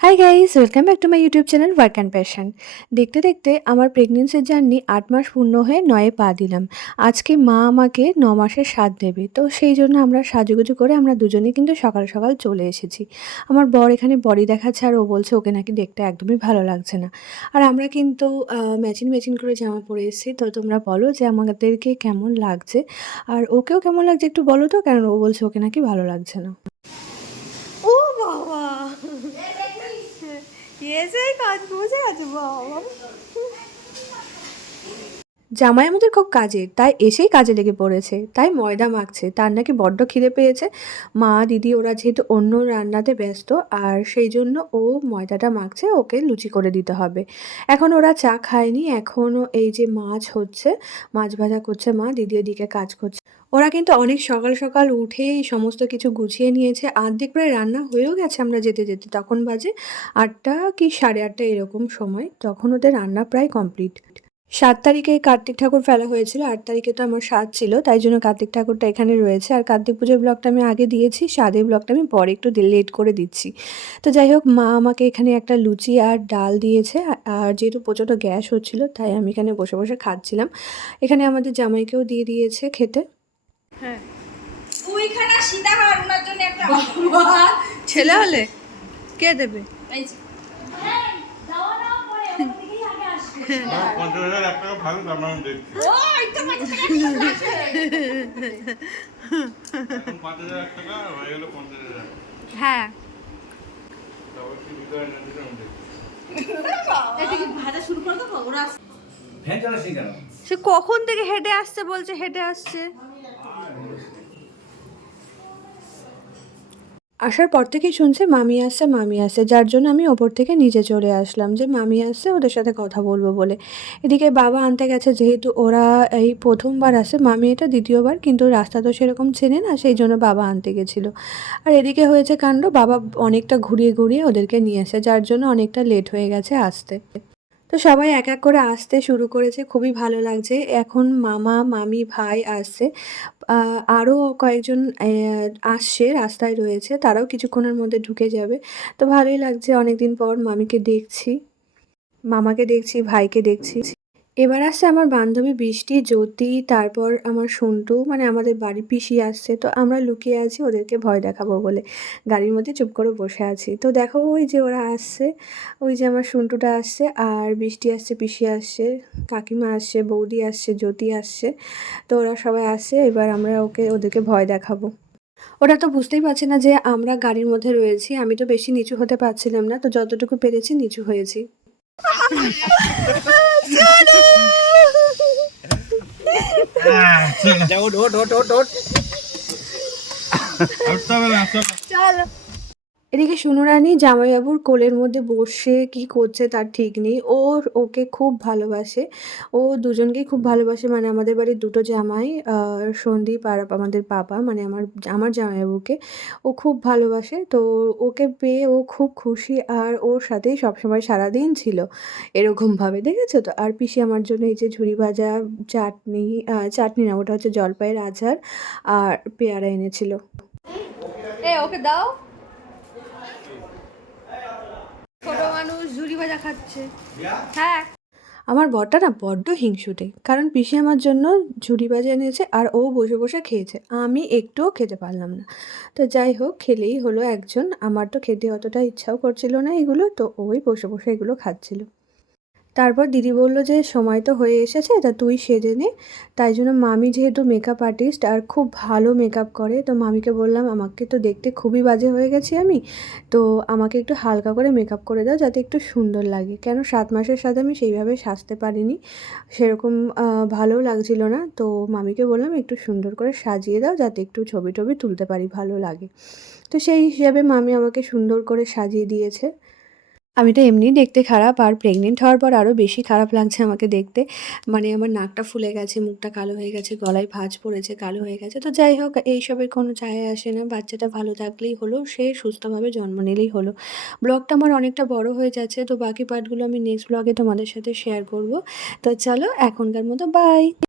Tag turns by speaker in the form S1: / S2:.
S1: Hi guys welcome back to my YouTube channel work and passion দেখতে দেখতে আমার প্রেগনেন্সির জার্নি আট মাস পূর্ণ হয়ে নয়ে পা দিলাম। আজকে মা আমাকে ন মাসের স্বাদ দেবে। তো সেই জন্য আমরা সাজুগুজু করে আমরা দুজনেই কিন্তু সকাল সকাল চলে এসেছি। আমার বর এখানে বডি দেখাচ্ছে আর ও বলছে ওকে নাকি দেখতে একদমই ভালো লাগছে না। আর আমরা কিন্তু ম্যাচিন ম্যাচিন করে জামা পরে এসেছি। তো তোমরা বলো যে আমাদেরকে কেমন লাগছে। আর ওকেও কেমন লাগছে একটু বলো তো, কারণ ও বলছে ওকে নাকি ভালো লাগছে না। ও বাবা! জামাই আমাদের খুব কাজের, তাই এসেই কাজে লেগে পড়েছে, তাই ময়দা মাখছে, তার নাকি বড্ড খিদে পেয়েছে। মা, দিদি, ওরা যেহেতু অন্য রান্নাতে ব্যস্ত, আর সেই জন্য ও ময়দাটা মাখছে, ওকে লুচি করে দিতে হবে। এখন ওরা চা খায়নি, এখনও এই যে মাছ হচ্ছে, মাছ ভাজা করছে মা, দিদি এদিকে কাজ করছে। ওরা কিন্তু অনেক সকাল সকাল উঠে সমস্ত কিছু গুছিয়ে নিয়েছে। আর্ধেক প্রায় রান্না হয়েও গেছে আমরা যেতে যেতে। তখন বাজে আটটা কি সাড়ে আটটা এরকম সময়। তখন ওদের রান্না প্রায় কমপ্লিট। সাত তারিখে কার্তিক ঠাকুর ফেলা হয়েছিল। আট তারিখে তো আমার স্বাদ ছিল, তাই জন্য কার্তিক ঠাকুরটা এখানে রয়েছে। আর কার্তিক পুজোর ব্লগটা আমি আগে দিয়েছি স্বাদের ব্লগটা আমি পরে একটু লেট করে দিচ্ছি। তো যাই হোক, মা আমাকে এখানে একটা লুচি আর ডাল দিয়েছে। আর যেহেতু প্রচণ্ড গ্যাস হচ্ছিল, তাই আমি এখানে বসে বসে খাচ্ছিলাম। এখানে আমাদের জামাইকেও দিয়ে দিয়েছে খেতে।
S2: দুইখানা সীতাহার ওনার জন্য একটা
S1: ছেলে হলে কে দেবে?
S2: এই যে।
S3: হয়ে। হাজার
S1: হ্যাঁ
S3: হয়।
S1: সে কখন থেকে হেঁটে আসছে বলছে হেঁটে আসছে। আসার পর থেকেই শুনছে, মামি আসছে মামি আসছে। যার জন্য আমি ওপর থেকে নিচে চলে আসলাম যে, মামি আসছে, ওদের সাথে কথা বলব বলে। এদিকে বাবা আনতে গেছে, যেহেতু ওরা এই প্রথমবার আসে, মামি এটা দ্বিতীয়বার, কিন্তু রাস্তা তো সেরকম চেনে না, সেই জন্য বাবা আনতে গেছিল। আর এদিকে হয়েছে কাণ্ড, বাবা অনেকটা ঘুরিয়ে ঘুরিয়ে ওদেরকে নিয়ে আসে, যার জন্য অনেকটা লেট হয়ে গেছে আসতে। তো সবাই এক এক করে আসতে শুরু করেছে, খুবই ভালো লাগছে। এখন মামা, মামি, ভাই আসছে। আরও কয়েকজন আসছে, রাস্তায় রয়েছে। তারাও কিছুক্ষণের মধ্যে ঢুকে যাবে। তো ভালোই লাগছে, অনেকদিন পর মামিকে দেখছি। মামাকে দেখছি, ভাইকে দেখছি। এবার আসছে আমার বান্ধবী বৃষ্টি, জ্যোতি, তারপর আমার সন্টু মানে আমাদের বাড়ি পিসি আসছে। তো আমরা লুকিয়ে আছি, ওদেরকে ভয় দেখাবো বলে। গাড়ির মধ্যে চুপ করে বসে আছি। তো দেখো ওই যে ওরা আসছে, ওই যে আমার সন্টুটা আসছে, আর বৃষ্টি আসছে, পিসি আসছে, কাকিমা আসছে, বৌদি আসছে, জ্যোতি আসছে। তো ওরা সবাই আসছে, এবার আমরা ওকে, ওদেরকে ভয় দেখাবো। ওরা তো বুঝতেই পারছে না যে আমরা গাড়ির মধ্যে রয়েছি, আমি তো বেশি নিচু হতে পারছিলাম না, তো যতটুকু পেরেছি নিচু হয়েছি।
S4: ওট ওট ওট ওট ওট
S3: উঠতে হবে না চলো
S1: চলো এদিকে সুনুরানি জামাইবাবুর কোলের মধ্যে বসে কি করছে তার ঠিক নেই। ও ওকে খুব ভালোবাসে। ও দুজনকেই খুব ভালোবাসে। মানে আমাদের বাড়ির দুটো জামাই সন্দীপ আর আমাদের পাপা মানে আমার আমার জামাইবাবুকে ও খুব ভালোবাসে। তো ওকে পেয়ে ও খুব খুশি আর ওর সাথেই সবসময় সারাদিন ছিল এরকমভাবে, দেখেছ তো? আর পিসি আমার জন্য এই যে ঝুড়ি ভাজা চাটনি চাটনি না, ওটা হচ্ছে জলপাইয়ের আচার আর পেয়ারা এনেছিল। ওকে দাও। ছোট মানুষ ঝুড়ি ভাজা খাচ্ছে। হ্যাঁ। আমার বরটা না বড্ড হিংসুটে কারণ পিসি আমার জন্য ঝুড়ি বাজে এনেছে আর ও বসে বসে খেয়েছে। আমি একটুও খেতে পারলাম না। তো যাই হোক খেলেই হলো একজন। আমার তো খেতে অতটা ইচ্ছাও করছিল না এগুলো তো ওই বসে বসে এগুলো খাচ্ছিল। তারপর দিদি বলল যে, সময় তো হয়ে এসেছে, তা তুই সেজে নে। তাই জন্য মামি যেহেতু মেকআপ আর্টিস্ট আর খুব ভালো মেকআপ করে, তো মামিকে বললাম, আমাকে তো দেখতে খুবই বাজে হয়ে গেছি আমি, তো আমাকে একটু হালকা করে মেকআপ করে দাও যাতে একটু সুন্দর লাগে। কেন সাত মাসের সাথে আমি সেইভাবে সাজতে পারিনি, সেরকম ভালো লাগছিল না, তো মামিকে বললাম, একটু সুন্দর করে সাজিয়ে দাও যাতে একটু ছবি টবি তুলতে পারি, ভালো লাগে। তো সেই হিসাবে মামি আমাকে সুন্দর করে সাজিয়ে দিয়েছে। আমি তো এমনি দেখতে খারাপ আর প্রেগনেন্ট হওয়ার পর আরও বেশি খারাপ লাগছে আমাকে দেখতে। মানে আমার নাকটা ফুলে গেছে, মুখটা কালো হয়ে গেছে, গলায় ভাঁজ পড়েছে, কালো হয়ে গেছে। তো যাই হোক, এইসবের কোনো যায় আসে না। বাচ্চাটা ভালো থাকলেই হলো, সে সুস্থভাবে জন্ম নিলেই হলো। ব্লগটা আমার অনেকটা বড় হয়ে যাচ্ছে, তো বাকি পার্টগুলো আমি নেক্সট ব্লগে তোমাদের সাথে শেয়ার করব। তো চলো, এখনকার মতো বাই